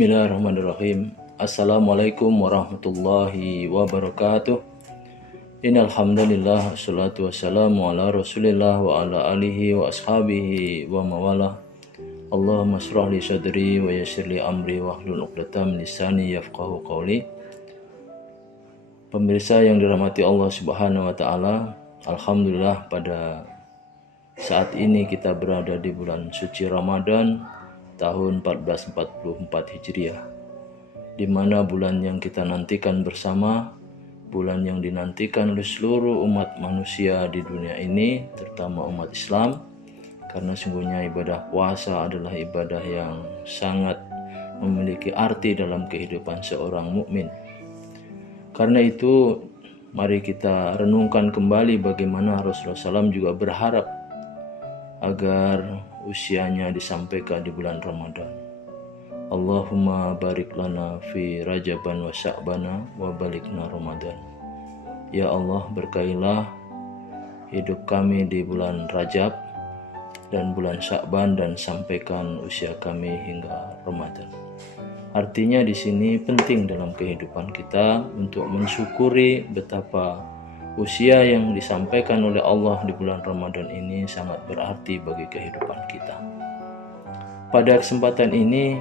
Bismillahirrahmanirrahim. Assalamualaikum warahmatullahi wabarakatuh. Innal hamdalillah wassalatu wassalamu ala Rasulillah wa ala alihi wa ashabihi wa mawalah. Allahumma shrah li sadri wa yassir li amri wahlul 'uqdatam min lisani yafqahu qawli. Pemirsa yang dirahmati Allah Subhanahu wa taala, alhamdulillah pada saat ini kita berada di bulan suci Ramadan tahun 1444 Hijriah, di mana bulan yang kita nantikan bersama, bulan yang dinantikan oleh seluruh umat manusia di dunia ini, terutama umat Islam, karena sungguhnya ibadah puasa adalah ibadah yang sangat memiliki arti dalam kehidupan seorang mukmin. Karena itu, mari kita renungkan kembali bagaimana Rasulullah SAW juga berharap agar usianya disampaikan di bulan Ramadan. Allahumma barik lana fi Rajaban wa Sya'bana wa balikna Ramadan. Ya Allah, berkailah hidup kami di bulan Rajab dan bulan Sya'ban dan sampaikan usia kami hingga Ramadan. Artinya di sini penting dalam kehidupan kita untuk mensyukuri betapa usia yang disampaikan oleh Allah di bulan Ramadan ini sangat berarti bagi kehidupan kita. Pada kesempatan ini,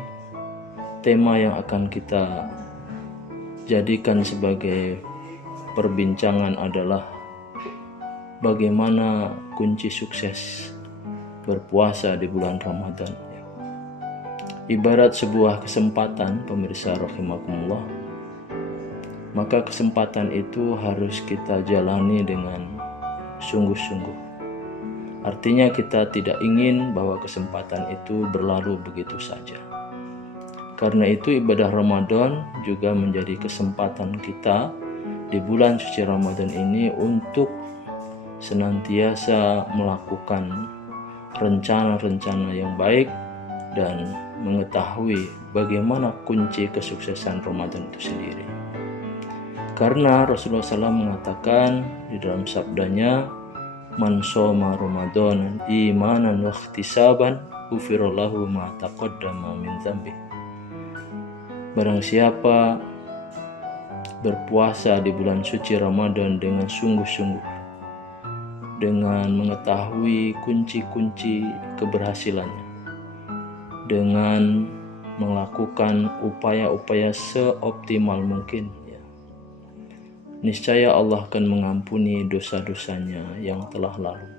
tema yang akan kita jadikan sebagai perbincangan adalah bagaimana kunci sukses berpuasa di bulan Ramadan. Ibarat sebuah kesempatan, pemirsa rahimakumullah, maka kesempatan itu harus kita jalani dengan sungguh-sungguh. Artinya kita tidak ingin bahwa kesempatan itu berlalu begitu saja. Karena itu ibadah Ramadan juga menjadi kesempatan kita di bulan suci Ramadan ini untuk senantiasa melakukan rencana-rencana yang baik dan mengetahui bagaimana kunci kesuksesan Ramadan itu sendiri. Karena Rasulullah SAW mengatakan di dalam sabdanya, man shoma Ramadan imanan wa ihtisaban ghufirallahu ma taqaddama min dzambi. Barang siapa berpuasa di bulan suci Ramadan dengan sungguh-sungguh, dengan mengetahui kunci-kunci keberhasilannya, dengan melakukan upaya-upaya seoptimal mungkin, niscaya Allah akan mengampuni dosa-dosanya yang telah lalu.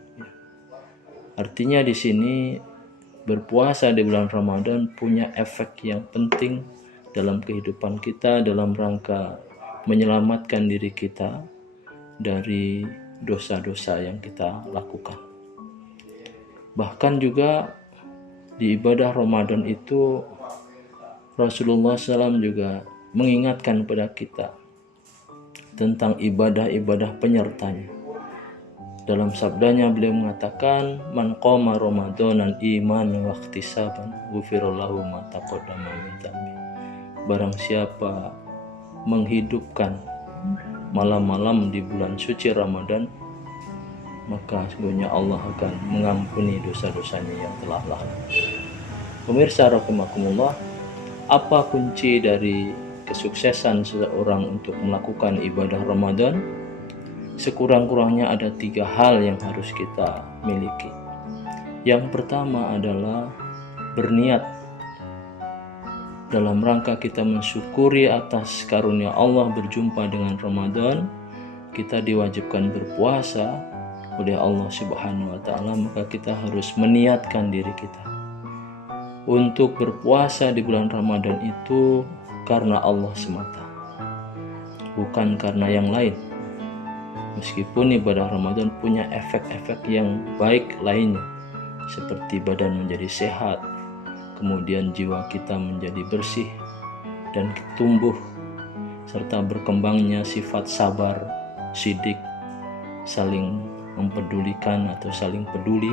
Artinya di sini berpuasa di bulan Ramadan punya efek yang penting dalam kehidupan kita dalam rangka menyelamatkan diri kita dari dosa-dosa yang kita lakukan. Bahkan juga di ibadah Ramadan itu Rasulullah SAW juga mengingatkan kepada kita tentang ibadah-ibadah penyertanya. Dalam sabdanya beliau mengatakan, man qoma Ramadanan imanan wa ihtisaban ghufirallahu ma taqaddama min dzambi. Barang siapa menghidupkan malam-malam di bulan suci Ramadan, maka sesungguhnya Allah akan mengampuni dosa-dosanya yang telah lalu. Pemirsa rahimakumullah, apa kunci dari kesuksesan seseorang untuk melakukan ibadah Ramadan? Sekurang-kurangnya ada 3 hal yang harus kita miliki. Yang pertama adalah berniat dalam rangka kita mensyukuri atas karunia Allah berjumpa dengan Ramadan. Kita diwajibkan berpuasa oleh Allah Subhanahu wa taala, maka kita harus meniatkan diri kita untuk berpuasa di bulan Ramadan itu karena Allah semata, bukan karena yang lain. Meskipun ibadah Ramadan punya efek-efek yang baik lainnya, seperti badan menjadi sehat, kemudian jiwa kita menjadi bersih dan tumbuh, serta berkembangnya sifat sabar, sidik, saling mempedulikan atau saling peduli.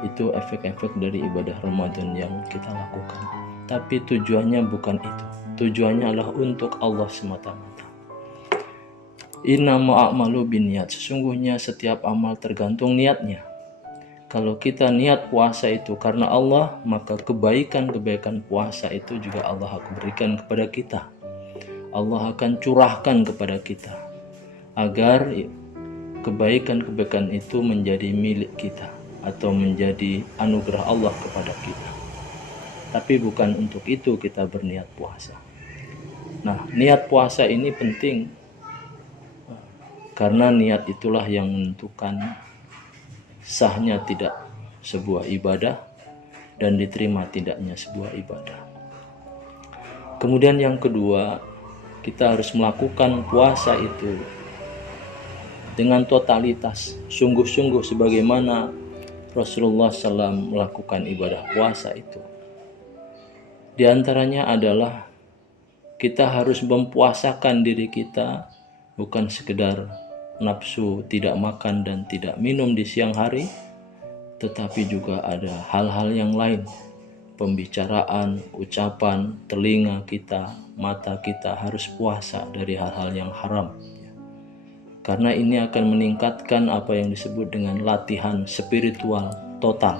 Itu efek-efek dari ibadah Ramadan yang kita lakukan. Tapi tujuannya bukan itu. Tujuannya adalah untuk Allah semata-mata. Innama a'malu binniyat. Sesungguhnya setiap amal tergantung niatnya. Kalau kita niat puasa itu karena Allah, maka kebaikan-kebaikan puasa itu juga Allah akan berikan kepada kita. Allah akan curahkan kepada kita agar kebaikan-kebaikan itu menjadi milik kita atau menjadi anugerah Allah kepada kita. Tapi bukan untuk itu kita berniat puasa. Nah, niat puasa ini penting karena niat itulah yang menentukan sahnya tidak sebuah ibadah dan diterima tidaknya sebuah ibadah. Kemudian yang kedua, kita harus melakukan puasa itu dengan totalitas, sungguh-sungguh sebagaimana Rasulullah SAW melakukan ibadah puasa itu. Di antaranya adalah kita harus mempuasakan diri kita, bukan sekedar nafsu tidak makan dan tidak minum di siang hari, tetapi juga ada hal-hal yang lain, pembicaraan, ucapan, telinga kita, mata kita harus puasa dari hal-hal yang haram, karena ini akan meningkatkan apa yang disebut dengan latihan spiritual total,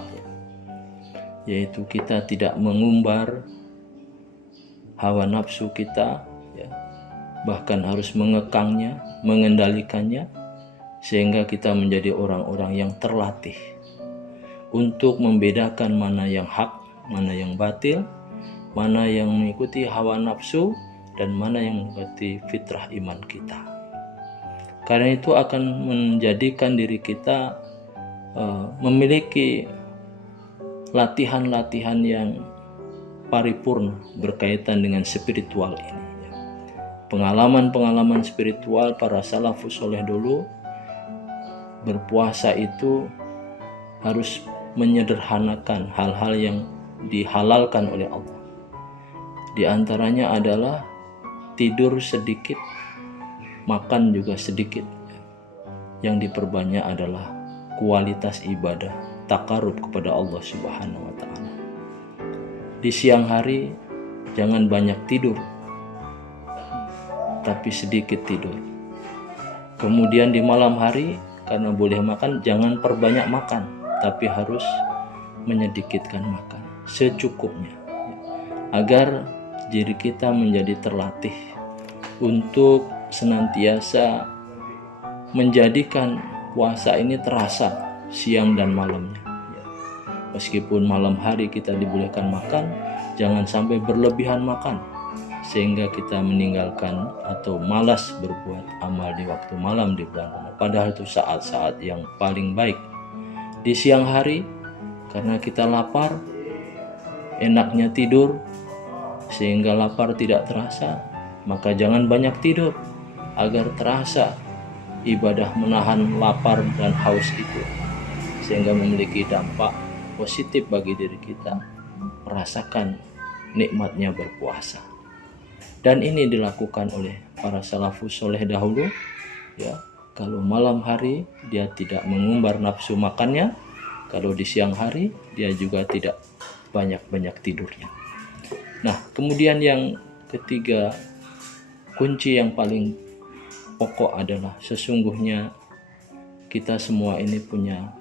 yaitu kita tidak mengumbar hawa nafsu kita, bahkan harus mengekangnya, mengendalikannya, sehingga kita menjadi orang-orang yang terlatih untuk membedakan mana yang hak, mana yang batil, mana yang mengikuti hawa nafsu, dan mana yang mengikuti fitrah iman kita. Karena itu akan menjadikan diri kita memiliki latihan-latihan yang paripurna berkaitan dengan spiritual ini. Pengalaman-pengalaman spiritual para salafus soleh dulu, berpuasa itu harus menyederhanakan hal-hal yang dihalalkan oleh Allah. Di antaranya adalah tidur sedikit, makan juga sedikit. Yang diperbanyak adalah kualitas ibadah, takarub kepada Allah Subhanahu wa Ta'ala. Di siang hari jangan banyak tidur, tapi sedikit tidur. Kemudian di malam hari karena boleh makan, jangan perbanyak makan, tapi harus menyedikitkan makan secukupnya, agar diri kita menjadi terlatih untuk senantiasa menjadikan puasa ini terasa siang dan malamnya. Meskipun malam hari kita dibolehkan makan, jangan sampai berlebihan makan sehingga kita meninggalkan atau malas berbuat amal di waktu malam di bulan Ramadan. Padahal itu saat-saat yang paling baik. Di siang hari karena kita lapar, enaknya tidur sehingga lapar tidak terasa, maka jangan banyak tidur agar terasa ibadah menahan lapar dan haus itu, sehingga memiliki dampak positif bagi diri kita merasakan nikmatnya berpuasa. Dan ini dilakukan oleh para salafus soleh dahulu, kalau malam hari dia tidak mengumbar nafsu makannya, kalau di siang hari dia juga tidak banyak-banyak tidurnya. Nah, kemudian yang ketiga, kunci yang paling pokok adalah sesungguhnya kita semua ini punya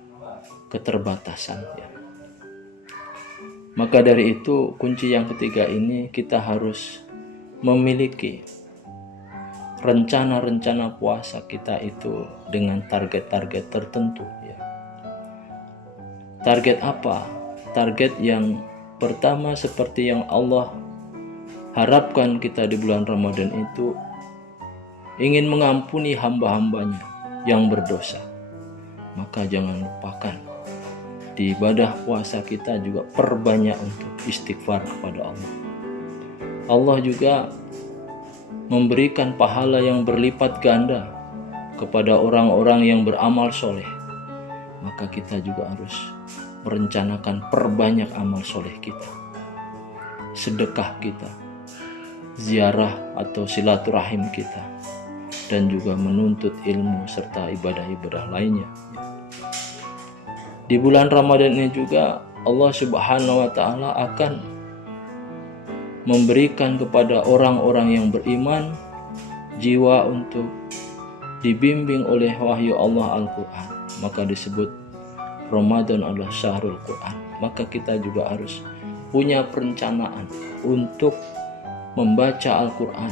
keterbatasan, Maka dari itu kunci yang ketiga ini kita harus memiliki rencana-rencana puasa kita itu dengan target-target tertentu, Target apa? Target yang pertama seperti yang Allah harapkan kita di bulan Ramadan itu ingin mengampuni hamba-hambanya yang berdosa. Maka jangan lupakan di ibadah puasa kita juga perbanyak untuk istighfar kepada Allah. Allah juga memberikan pahala yang berlipat ganda kepada orang-orang yang beramal soleh. Maka kita juga harus merencanakan perbanyak amal soleh kita, sedekah kita, ziarah atau silaturahim kita, dan juga menuntut ilmu serta ibadah-ibadah lainnya. Di bulan Ramadan ini juga Allah Subhanahu wa Ta'ala akan memberikan kepada orang-orang yang beriman jiwa untuk dibimbing oleh wahyu Allah Al-Quran. Maka disebut Ramadan adalah syahrul Quran, maka kita juga harus punya perencanaan untuk membaca Al-Quran,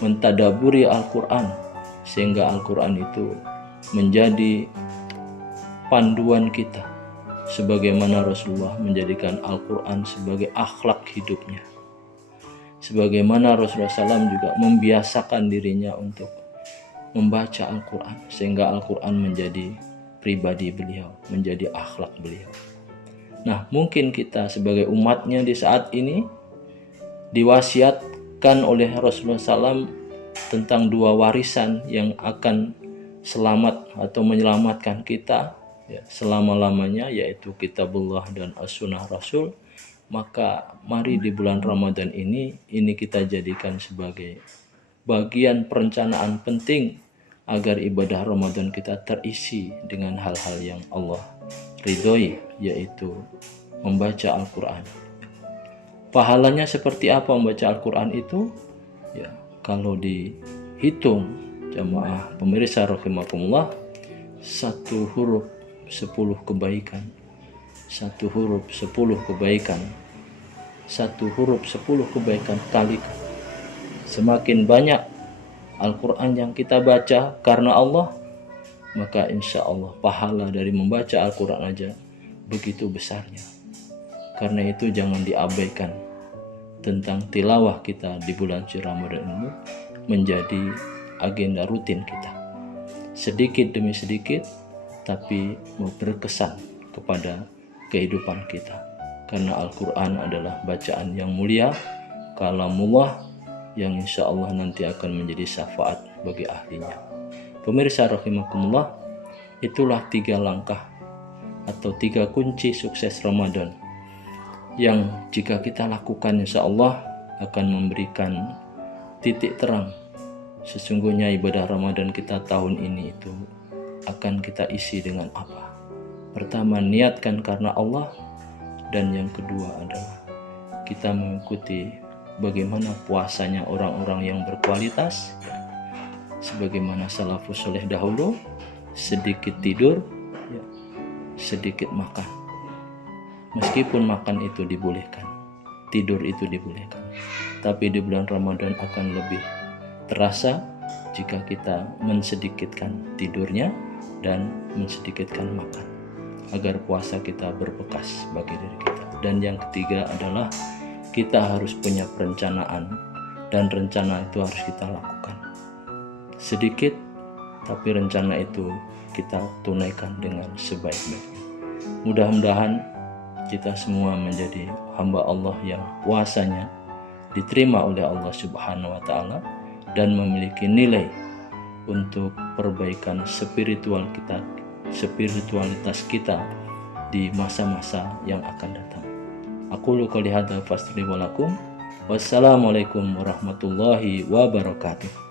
mentadaburi Al-Quran, sehingga Al-Quran itu menjadi panduan kita, sebagaimana Rasulullah menjadikan Al-Quran sebagai akhlak hidupnya, sebagaimana Rasulullah SAW juga membiasakan dirinya untuk membaca Al-Quran, sehingga Al-Quran menjadi pribadi beliau, menjadi akhlak beliau. Nah, mungkin kita sebagai umatnya di saat ini diwasiatkan oleh Rasulullah SAW tentang dua warisan yang akan selamat atau menyelamatkan kita ya, selama-lamanya, yaitu kitabullah dan as-sunnah Rasul. Maka mari di bulan Ramadan ini kita jadikan sebagai bagian perencanaan penting agar ibadah Ramadan kita terisi dengan hal-hal yang Allah ridhoi, yaitu membaca Al-Quran. Pahalanya seperti apa membaca Al-Quran itu? Ya, kalau dihitung jamaah pemirsa rahimakumullah, satu huruf 10 kebaikan, satu huruf 10 kebaikan, satu huruf 10 kebaikan kalikan. Semakin banyak Al-Quran yang kita baca karena Allah, maka insya Allah pahala dari membaca Al-Quran aja begitu besarnya. Karena itu jangan diabaikan tentang tilawah kita di bulan suci Ramadan ini menjadi agenda rutin kita. Sedikit demi sedikit, tapi berkesan kepada kehidupan kita. Karena Al-Quran adalah bacaan yang mulia, kalamullah yang insya Allah nanti akan menjadi syafaat bagi ahlinya. Pemirsa rahimakumullah, itulah 3 langkah atau 3 kunci sukses Ramadan yang jika kita lakukan insya Allah akan memberikan titik terang. Sesungguhnya ibadah Ramadan kita tahun ini itu akan kita isi dengan apa? Pertama, niatkan karena Allah, dan yang kedua adalah kita mengikuti bagaimana puasanya orang-orang yang berkualitas, sebagaimana salafus soleh dahulu, sedikit tidur, sedikit makan. Meskipun makan itu dibolehkan, tidur itu dibolehkan, tapi di bulan Ramadan akan lebih terasa jika kita mensedikitkan tidurnya dan mensedikitkan makan, agar puasa kita berbekas bagi diri kita. Dan yang ketiga adalah kita harus punya perencanaan, dan rencana itu harus kita lakukan. Sedikit, tapi rencana itu kita tunaikan dengan sebaik-baiknya. Mudah-mudahan kita semua menjadi hamba Allah yang puasanya diterima oleh Allah Subhanahu wa Ta'ala dan memiliki nilai untuk perbaikan spiritualitas kita di masa-masa yang akan datang. Aqulu qouli hadza fastaghfiru lakum. Wassalamualaikum warahmatullahi wabarakatuh.